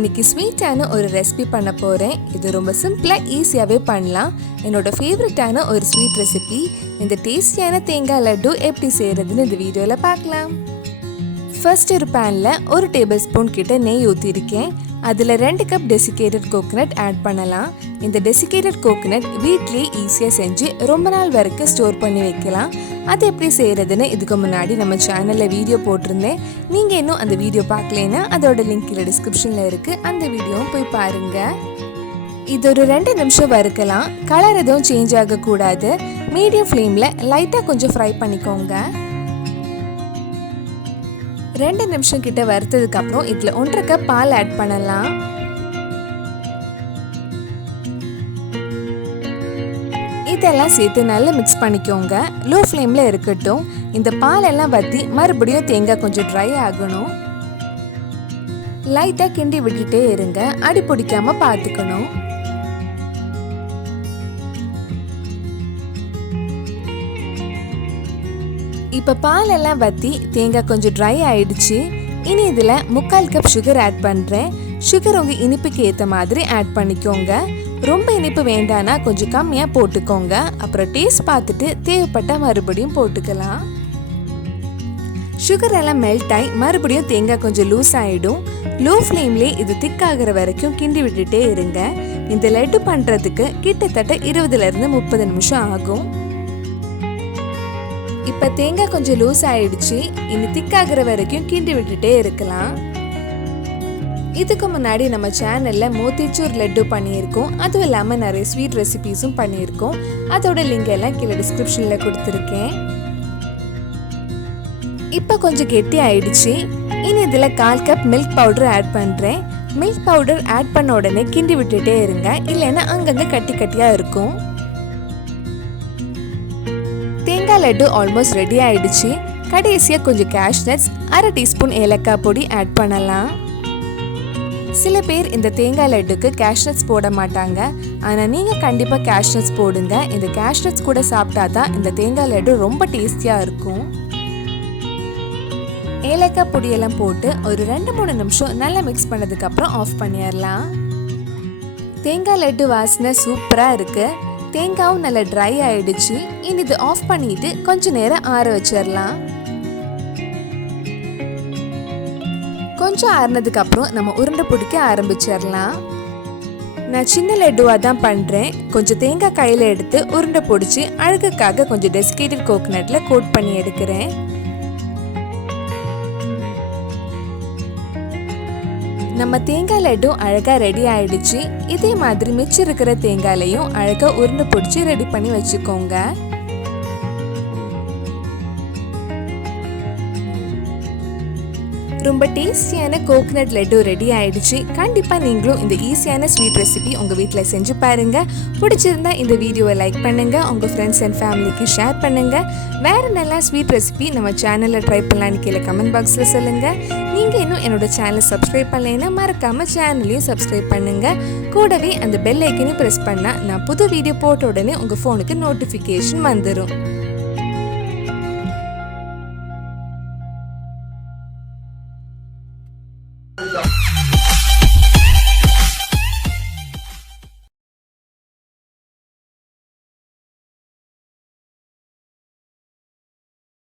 இன்னைக்கு ஸ்வீட்டான ஒரு ரெசிபி பண்ண போகிறேன். இது ரொம்ப சிம்பிளாக ஈஸியாகவே பண்ணலாம். என்னோட ஃபேவரட்டான ஒரு ஸ்வீட் ரெசிபி. இந்த டேஸ்டியான தேங்காய் லட்டு எப்படி செய்கிறதுன்னு இந்த வீடியோவில் பார்க்கலாம். ஃபர்ஸ்ட் ஒரு பேனில் 1 டேபிள் ஸ்பூன் கிட்ட நெய் ஊற்றிருக்கேன். அதில் 2 கப் டெசிகேட்டட் கோகோனட் ஆட் பண்ணலாம். இந்த டெசிகேட்டட் கோகோனட் வீட்லேயே ஈஸியாக செஞ்சு ரொம்ப நாள் வரைக்கும் ஸ்டோர் பண்ணி வைக்கலாம். அது எப்படி செய்கிறதுன்னு இதுக்கு முன்னாடி நம்ம சேனலில் வீடியோ போட்டிருந்தேன். நீங்கள் இன்னும் அந்த வீடியோ பார்க்கலன்னா அதோட லிங்க் இல்லை டிஸ்கிரிப்ஷனில் இருக்குது. அந்த வீடியோவும் போய் பாருங்கள். இது ஒரு 2 நிமிஷம் வறுக்கலாம். கலர் எதுவும் சேஞ்ச் ஆகக்கூடாது. மீடியம் ஃப்ளேமில் லைட்டாக கொஞ்சம் ஃப்ரை பண்ணிக்கோங்க. 2 நிமிஷம் கிட்ட வறுத்ததுக்கு அப்புறம் இதில் 1.5 கப் பால் ஆட் பண்ணலாம். இதெல்லாம் சேர்த்து நல்லா மிக்ஸ் பண்ணிக்கோங்க. லோ ஃப்ளேமில் இருக்கட்டும். இந்த பால் எல்லாம் வற்றி மறுபடியும் தேங்காய் கொஞ்சம் ட்ரை ஆகணும். லைட்டாக கிண்டி விட்டுட்டே இருங்க. அடி பிடிக்காம பார்த்துக்கணும். இப்போ பால் எல்லாம் வற்றி தேங்காய் கொஞ்சம் ட்ரை ஆயிடுச்சு. இனி இதில் 3/4 கப் சுகர் ஆட் பண்ணுறேன். சுகர் உங்கள் இனிப்புக்கு ஏற்ற மாதிரி ஆட் பண்ணிக்கோங்க. ரொம்ப இனிப்பு வேண்டானா கொஞ்சம் கம்மியாக போட்டுக்கோங்க. அப்புறம் டேஸ்ட் பார்த்துட்டு தேவைப்பட்ட மறுபடியும் போட்டுக்கலாம். சுகர் எல்லாம் மெல்ட் ஆகி மறுபடியும் தேங்காய் கொஞ்சம் லூஸ் ஆகிடும். லோ ஃப்ளேம்லேயே இது திக் ஆகிற வரைக்கும் கிண்டி விட்டுட்டே இருங்க. இந்த லட்டு பண்ணுறதுக்கு கிட்டத்தட்ட 20-30 நிமிஷம் ஆகும். இப்போ தேங்காய் கொஞ்சம் லூஸ் ஆயிடுச்சு. இனி திக்காகிற வரைக்கும் கிண்டி விட்டுட்டே இருக்கலாம். இதுக்கு முன்னாடி நம்ம சேனலில் மோத்திச்சூர் லட்டு பண்ணியிருக்கோம். அதுவும் இல்லாமல் நிறைய ஸ்வீட் ரெசிபீஸும் பண்ணியிருக்கோம். அதோட லிங்க் எல்லாம் கீழே டிஸ்கிரிப்ஷனில் கொடுத்துருக்கேன். இப்போ கொஞ்சம் கெட்டி ஆயிடுச்சு. இனி இதில் 1/4 கப் மில்க் பவுடர் ஆட் பண்ணுறேன். மில்க் பவுடர் ஆட் பண்ண உடனே கிண்டி விட்டுட்டே இருங்க. இல்லைன்னா அங்கங்கே கட்டி கட்டியாக இருக்கும். தேங்காய் லட்டு ஆல்மோஸ்ட் ரெடி ஆயிடுச்சு. கடைசியாக கொஞ்சம் கேஷ்நட்ஸ், 1/2 டீஸ்பூன் ஏலக்காய் பொடி ஆட் பண்ணலாம். சில பேர் இந்த தேங்காய் லட்டுக்கு கேஷ்நட்ஸ் போட மாட்டாங்க. ஆனால் நீங்கள் கண்டிப்பாக கேஷ்நட்ஸ் போடுங்க. இந்த கேஷ்நட்ஸ் கூட சாப்பிட்டா தான் இந்த தேங்காய் லட்டு ரொம்ப டேஸ்டியாக இருக்கும். ஏலக்காய் பொடியெல்லாம் போட்டு ஒரு 2-3 நிமிஷம் நல்லா மிக்ஸ் பண்ணதுக்கப்புறம் ஆஃப் பண்ணிடலாம். தேங்காய் லட்டு வாசனை சூப்பராக இருக்குது. தேங்காயும் நல்லா ட்ரை ஆயிடுச்சு. இனி இது ஆஃப் பண்ணிட்டு கொஞ்ச நேரம் ஆற வச்சிடலாம். கொஞ்சம் ஆறுனதுக்கு அப்புறம் நம்ம உருண்டை பிடிக்க ஆரம்பிச்சிடலாம். நான் சின்ன லட்டுவாக தான் பண்ணுறேன். கொஞ்சம் தேங்காய் கையில் எடுத்து உருண்டை பிடிச்சி அழகுக்காக கொஞ்சம் டெசிகேட்டட் கோகோனட்டில் கோட் பண்ணி எடுக்கிறேன். நம்ம தேங்காய் லட்டும் அழகாக ரெடி ஆயிடுச்சு. இதே மாதிரி மிச்சம் இருக்கிற தேங்காயிலையும் அழகாக உருண்டை பிடிச்சி ரெடி பண்ணி வச்சுக்கோங்க. ரொம்ப டேஸ்டியான கோகோனட் லட்டு ரெடி ஆயிடுச்சு. கண்டிப்பாக நீங்களும் இந்த ஈஸியான ஸ்வீட் ரெசிபி உங்கள் வீட்டில் செஞ்சு பாருங்கள். பிடிச்சிருந்தா இந்த வீடியோவை லைக் பண்ணுங்கள். உங்கள் ஃப்ரெண்ட்ஸ் அண்ட் ஃபேமிலிக்கு ஷேர் பண்ணுங்கள். வேறு நல்லா ஸ்வீட் ரெசிபி நம்ம சேனலில் ட்ரை பண்ணலான்னு கீழே கமெண்ட் பாக்ஸில் சொல்லுங்கள். நீங்கள் இன்னும் என்னோட சேனலை சப்ஸ்கிரைப் பண்ணலைன்னா மறக்காமல் சேனலையும் சப்ஸ்கிரைப் பண்ணுங்கள். கூடவே அந்த பெல் ஐக்கனையும் ப்ரெஸ் பண்ணால் நான் புது வீடியோ போட்ட உடனே உங்கள் ஃபோனுக்கு நோட்டிஃபிகேஷன் வந்துடும்.